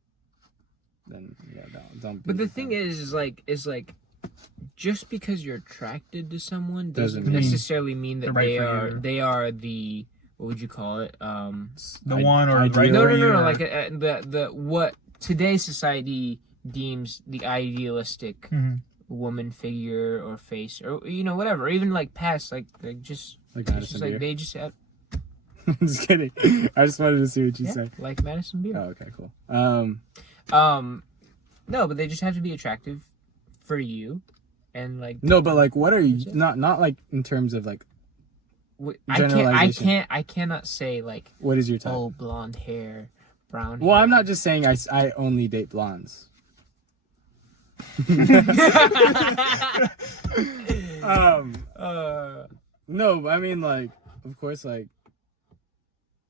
then yeah, don't. But the thing is like just because you're attracted to someone doesn't Doesn't mean necessarily mean that they're right for you. they are the, what would you call it? The one or ideal. right No, for no, you, no, or- like the what today's society deems the idealistic Mhm. woman figure or face, or whatever, or even like past like just like it's Madison just like Beer. they just have, Just kidding. I just wanted to see what you yeah, say. like Madison Beer. Oh, okay, cool. No, but they just have to be attractive for you, and like No, but like, what are you? That's it. Not like in terms of like, I cannot say like, what is your type? oh, blonde hair, brown Well, hair. I'm not just saying I only date blondes. No, I mean like, of course, like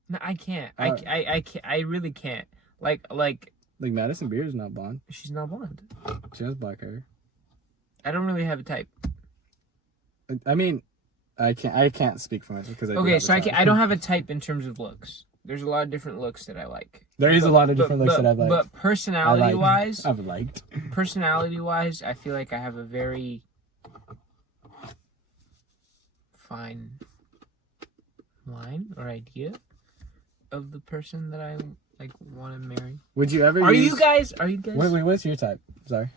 No, I can't. I can't. I really can't. Like Madison Beer is not blonde. she's not blonde. She has black hair. I don't really have a type. I mean, I can't speak for myself because Okay, so I don't have a type in terms of looks. There's a lot of different looks that I like. There is a lot of different looks that I've liked. But personality wise, I've liked. I feel like I have a very fine line or idea of the person that I like want to marry. Would you ever? Are use... you guys? Wait, what's your type? Sorry.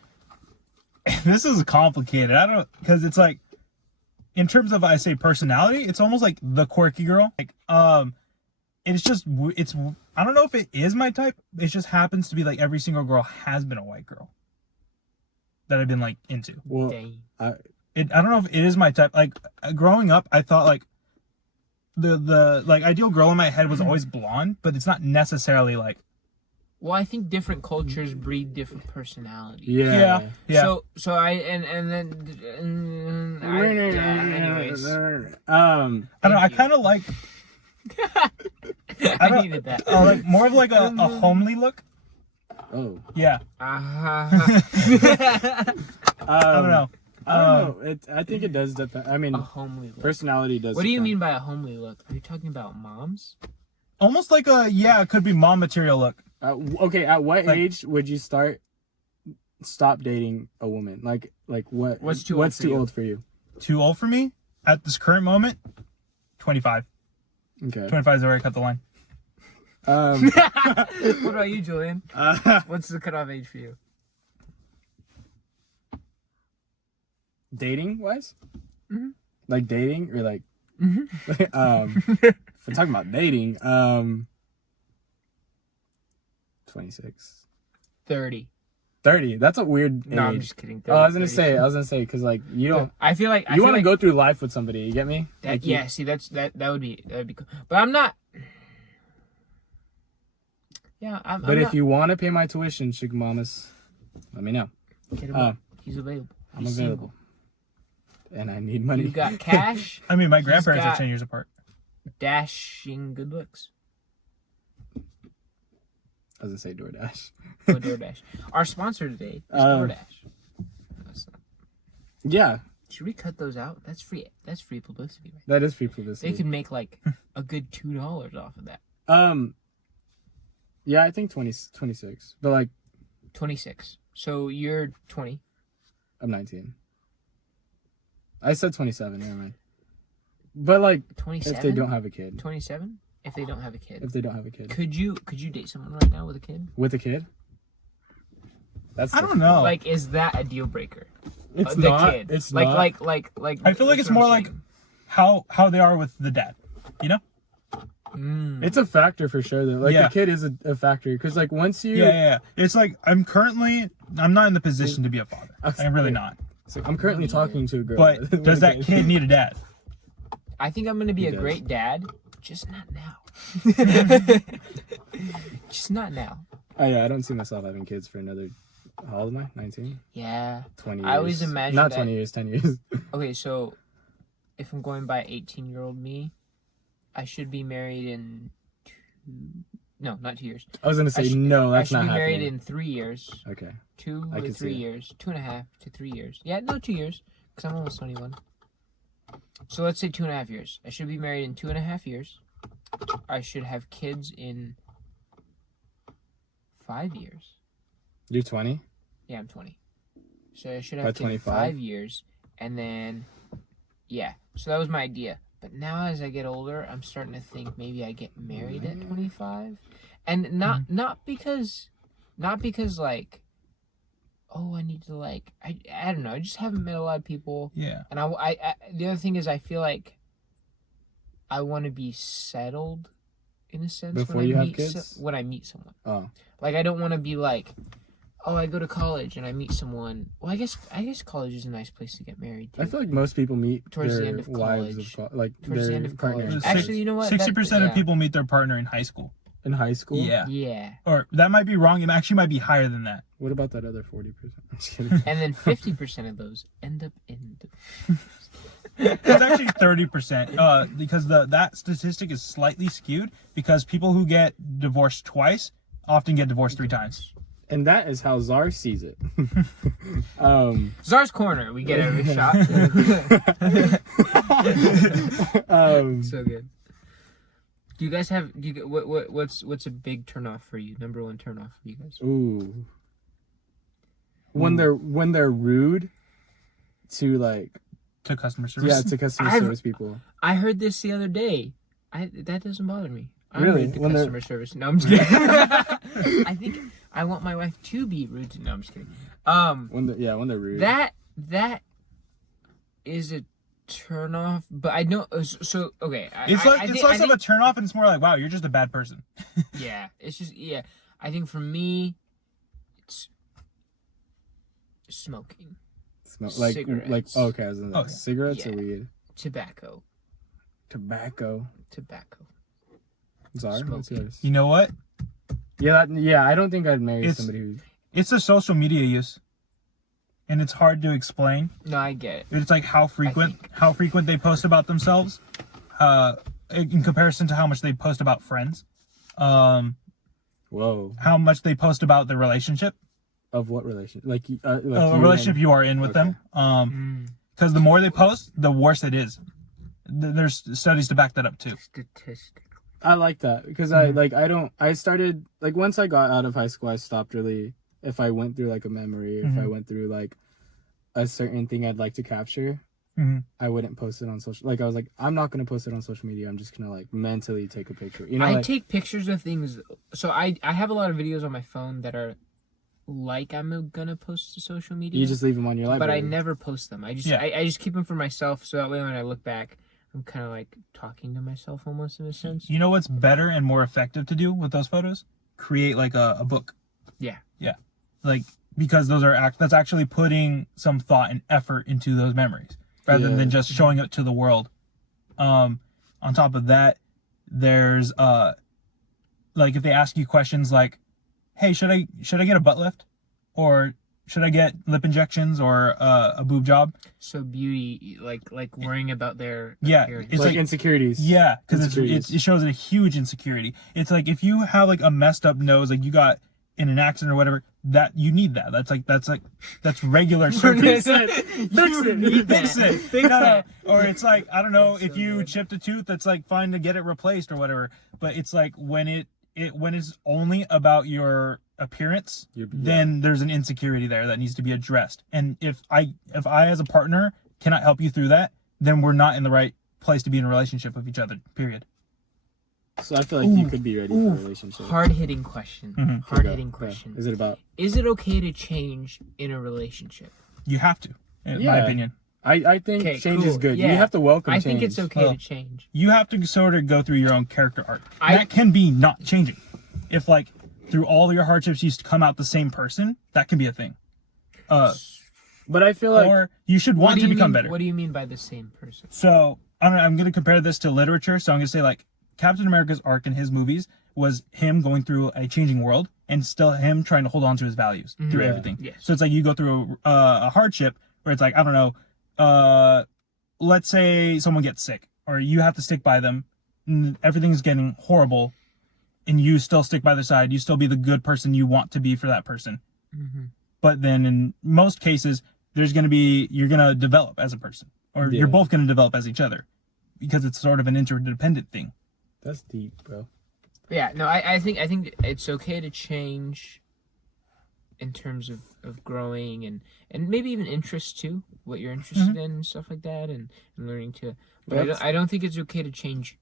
This is complicated. I don't, because it's like, in terms of, I say personality, it's almost like the quirky girl. Like, it's just, I don't know if it is my type. It just happens to be like every single girl has been a white girl that I've been like into. Well, Dang. I don't know if it is my type. Like, growing up, I thought like the like ideal girl in my head was always blonde, but it's not necessarily like. Well, I think different cultures breed different personalities. yeah. Yeah. So I and then anyways. I don't know. I Thank you. kind of like. I needed that. Like more of like a homely look. Oh. Yeah. Uh-huh. I don't know. I don't know. I think it does depend. I mean, A homely look. personality does. What do you depend. mean by a homely look? Are you talking about moms? Almost like it could be mom material look. Okay, at what Like- age would you stop dating a woman? Like what? What's too old for you? old for you? Too old for me at this current moment. 25. Okay. 25 is already cut the line. What about you, Julian? What's the cutoff age for you? Dating wise? Mhm. Like dating or like Mm-hmm. if we're talking about dating, 26. 30. 30. That's a weird age. No, I'm just kidding. 30, Oh, I was gonna 30. say because like you don't I feel like you want to go through life with somebody, you get me? That, Like, you- yeah, see, that would be cool. But I'm not. Yeah, I'm. But I'm if not, you want to pay my tuition, Sugar Mamas, let me know. Get him uh, up. He's available. I'm He's available, and I need money. You got cash, I mean, my grandparents got- are 10 years apart. dashing good looks. I was gonna say DoorDash. Or DoorDash. Our sponsor today is Um, DoorDash. That's not- Yeah, Should we cut those out? That's free. That's free publicity. Right? that is free publicity. They could make like a good $2 off of that. Yeah, I think 26. But like, 26. So you're 20. I'm 19. I said 27. Never mind. But like, 27. if they don't have a kid, 27. If they don't have a kid. if they don't have a kid, Could you date someone right now with a kid? with a kid, that's I don't know. Like, is that a deal breaker? It's The not. kid. It's like, not. like. I feel like that's it's what more I'm like saying. how they are with the dad. You know? It's a factor for sure. Though, like Yeah. the kid is a factor because like once you, Yeah. It's like I'm not in the position to be a father. I'm really not. It's like, I'm currently talking to a girl. But with does a that kid need a dad? I think I'm gonna be He a does. great dad, just not now. Just not now. Oh yeah, I don't see myself having kids for another. How old am I? 19? Yeah. 20 years. I always imagine not that- 20 years, 10 years. Okay, so if I'm going by 18-year-old me, I should be married in not 2 years. I was gonna say should- no, I that's should not be happening. married in 3 years. Okay. 2 I or can 3 see it. years. 2.5 to 3 years. Yeah, no, 2 years. Because I'm almost 21. So let's say 2.5 years. I should be married in 2.5 years. I should have kids in 5 years. You're 20. Yeah, I'm 20. So I should By have kids in 25? 5 years. And then, yeah. So that was my idea. But now as I get older, I'm starting to think maybe I get married at 25. And not because like, oh, I need to like, I don't know. I just haven't met a lot of people. Yeah. And I the other thing is I feel like I want to be settled in a sense Before when you I have meet kids? when I meet someone. Oh. Like I don't want to be like, oh, I go to college and I meet someone. Well, I guess college is a nice place to get married to. I feel like most people meet Towards the their end of wives college. like Towards the their end of partners college. Actually, you know what? 60% Yeah. of people meet their partner in high school. in high school. Yeah. Yeah. Or that might be wrong. It actually might be higher than that. What about that other 40%? I'm just kidding. And then 50% of those end up in It's actually 30%. Because that statistic is slightly skewed because people who get divorced twice often get divorced 3 times. And that is how Czar sees it. Czar's Corner. We get every shot. So good. Do you guys have? What's a big turnoff for you? Number one turnoff for you guys? Ooh. When they're rude to like To customer service. yeah to customer I've- service people. I heard this the other day. That doesn't bother me. I'm Really? rude to When they're- customer service. No, I'm just kidding. I think I want my wife to be rude to. No, I'm just kidding. When they're rude. That is a turn off. But I know. So okay. It's less of a turn off and it's more like, wow, you're just a bad person. Yeah, it's just I think for me, it's smoking, like cigarettes. okay, as in, Okay. cigarettes or Yeah. weed? tobacco. Tobacco. Czar, what's Smoking. yours? You know what? Yeah, I don't think I'd marry It's- somebody who. It's the social media use. and it's hard to explain. No, I get it. It's like how frequent they post about themselves, in comparison to how much they post about friends. Whoa. How much they post about the relationship. Of what relationship? Like A relationship you are in with them. Because the more they post, the worse it is. There's studies to back that up too. Statistic. I like that because I started like once I got out of high school, I stopped really. If I went through like a memory, if I went through like a certain thing I'd like to capture, I wouldn't post it on social. Like I was like, I'm not gonna post it on social media. I'm just gonna like mentally take a picture. You know, I like, take pictures of things. So I have a lot of videos on my phone that are like I'm gonna post to social media. you just leave them on your library. But I never post them. I just keep them for myself, so that way when I look back, I'm kind of like talking to myself almost in a sense. You know what's better and more effective to do with those photos? Create like a book. Yeah. Like, because that's actually putting some thought and effort into those memories rather than just showing it to the world. On top of that, there's like if they ask you questions like, hey, should I get a butt lift, or should I get lip injections or a boob job? So beauty, like worrying about their appearance. It's like insecurities. Yeah, because it shows a huge insecurity. It's like if you have like a messed up nose, like you got in an accident or whatever, that you need that. That's regular surgery. Fix it. No. Or it's like, I don't know, if you chipped a tooth, that's like fine to get it replaced or whatever. But it's like when it's only about your appearance, then there's an insecurity there that needs to be addressed. And if I as a partner cannot help you through that, then we're not in the right place to be in a relationship with each other. Period. So I feel like you could be ready for a relationship. Hard-hitting question. Hard-hitting question. Is it about? Is it okay to change in a relationship? You have to, in my opinion. I think change is good. Yeah. You have to welcome change. I think it's okay to change. You have to sort of go through your own character arc. That can be not changing. If like through all your hardships you come out the same person, that can be a thing. But I feel like, or you should want to become better. What do you mean by the same person? So I'm going to compare this to literature. So I'm going to say like Captain America's arc in his movies was him going through a changing world and still him trying to hold on to his values through everything. Yes. So it's like you go through a hardship where it's like, I don't know, let's say someone gets sick or you have to stick by them and everything's getting horrible and you still stick by their side. You still be the good person you want to be for that person. But then in most cases, you're going to develop as a person, or you're both going to develop as each other because it's sort of an interdependent thing. That's deep, bro. Yeah, no, I think it's okay to change in terms of growing and maybe even interests too, what you're interested in and stuff like that, and learning to. But I don't think it's okay to change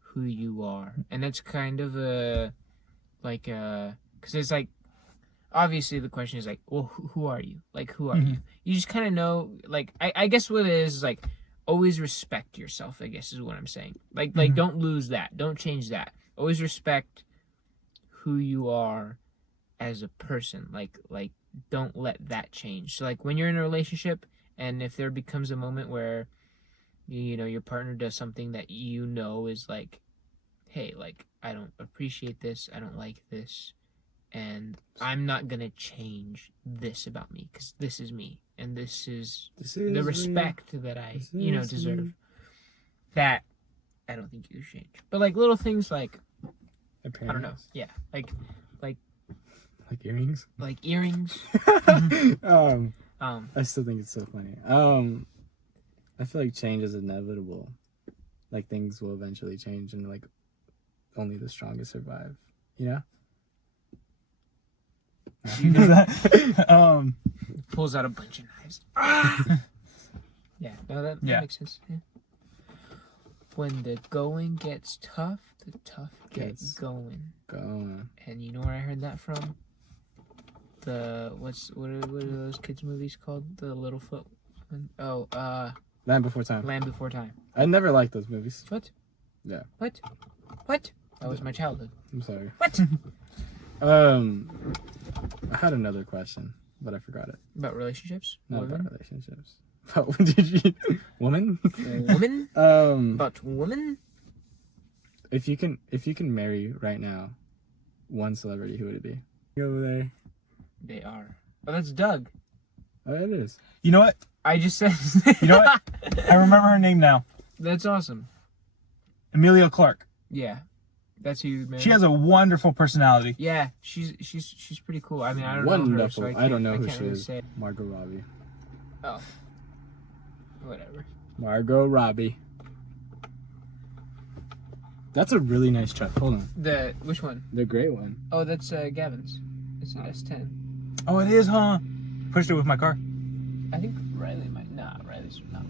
who you are, and that's kind of because it's like, obviously the question is like, well, who are you? Like, who are you? You just kind of know, like, I guess what it is like, always respect yourself, I guess is what I'm saying. Like don't lose that. Don't change that. Always respect who you are as a person. Like don't let that change. So like when you're in a relationship and if there becomes a moment where you know your partner does something that you know is like, hey, like I don't appreciate this, I don't like this, and I'm not gonna change this about me because this is me and this is the respect that I deserve. That I don't think you should change. But like little things like appearance. I don't know. Yeah, like earrings. Like earrings. I still think it's so funny. I feel like change is inevitable. Like things will eventually change, and like only the strongest survive. You know. Pulls out a bunch of knives. Yeah, no, that makes sense. Yeah. When the going gets tough, the tough get going. And you know where I heard that from? What are those kids' movies called? The Littlefoot one? Oh, Land Before Time. Land Before Time. I never liked those movies. What? Yeah. What? That was my childhood. I'm sorry. What? I had another question, but I forgot it. About relationships? Not about relationships. About woman? Woman? About woman? If you can marry right now one celebrity, who would it be? Over there. They are. Oh, that's Doug. Oh, it is. You know what? I just said. You know what? I remember her name now. That's awesome. Emilia Clarke. Yeah, that's who you married. She has a wonderful personality. Yeah, she's pretty cool. I mean, I don't know her, Wonderful. so I don't know I who can't she really is. say. Margot Robbie. Oh, whatever. Margot Robbie. That's a really nice truck. Hold on. Which one? The gray one. Oh, that's Gavin's. It's an S10. Oh, it is, huh? Pushed it with my car. I think Riley might. Nah, Riley's not.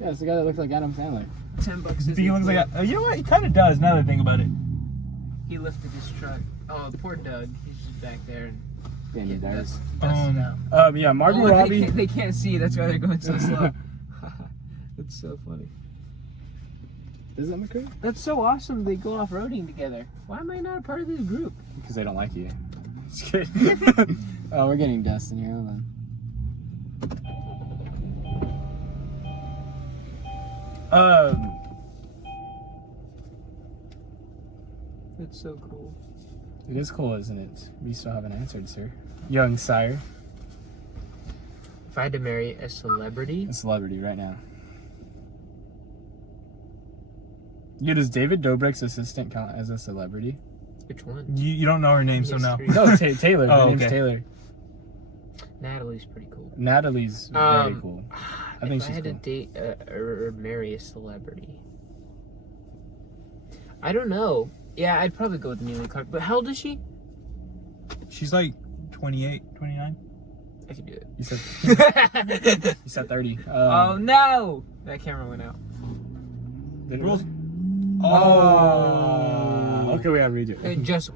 Yeah, it's the guy that looks like Adam Sandler. $10. I think he looks like you know what? He kind of does. Now that I think about it. He lifted his truck. Oh, poor Doug. He's just back there. And Yeah, he does. Yeah, Margot Robbie. They can't see. That's why they're going so slow. That's so funny. Is that McCray? That's so awesome. They go off roading together. Why am I not a part of this group? Because they don't like you. Just kidding. Oh, we're getting dust in here. Hold on. That's so cool. It is cool, isn't it? We still haven't answered, sir. Young sire. If I had to marry a celebrity, A celebrity right now. Yeah, does David Dobrik's assistant count as a celebrity? which one? You don't know her name, so no. Yes, No, Taylor. Her Oh, name's okay. Taylor. Natalie's pretty cool. Natalie's very cool. I think if she's I had to cool. date or marry a celebrity, I don't know. Yeah, I'd probably go with Emilia Clarke. But how old is she? She's like 28, 29. I could do it. You said 30. Oh no! That camera went out. Did it Rules. really? Oh. Okay, we gotta redo it. Just